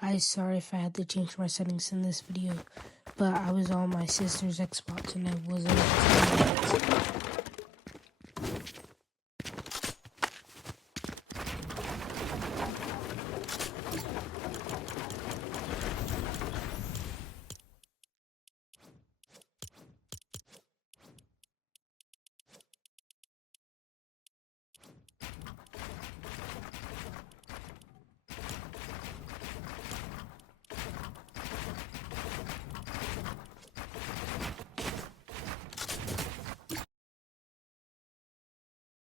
Guys, sorry if I had to change my settings in this video, but I was on my sister's Xbox and I wasn't able to do it.